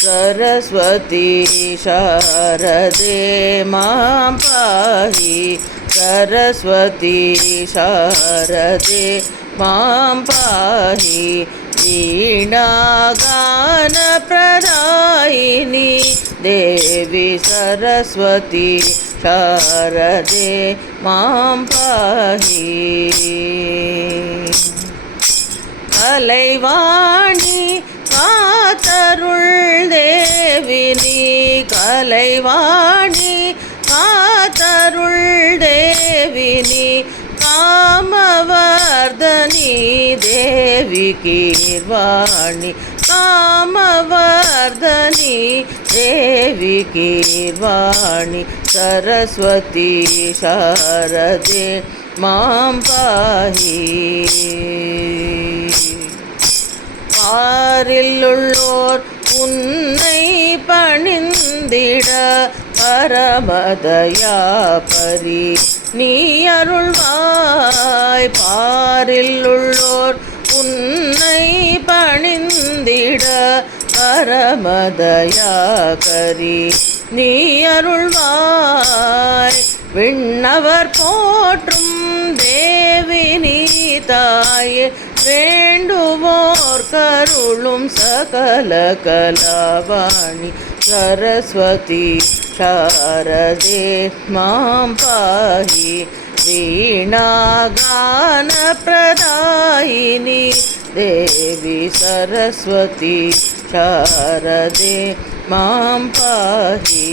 सरस्वती शारदे मां पाहि सरस्वती शारदे मां पाहि वीणागानप्रदायिनी देवी सरस्वती शारदे मां पाहि कलैवाणी कातरुள் देवी नी कलैवाणी कातरुள் देवी नी कामवर्धनी देवी कीर्वाणी कामवर्धनी देवी कीर्वाणी सरस्वती शारदे मां पाहि பாரிலுள்ளோர் உன்னை பணிந்திட பரமதயாபரி நீ அருள்வாய் பாரிலுள்ளோர் உன்னை பணிந்திட பரமதயாகரி நீ அருள்வாய் விண்ணவர் போற்றும் தேவி நீ தாயே வேண்டுவோர் கருளும் சகல கலாவாணி सरस्वती शारदे मां पाहि वीणागानप्रदायिनी देवी सरस्वती शारदे मां पाहि।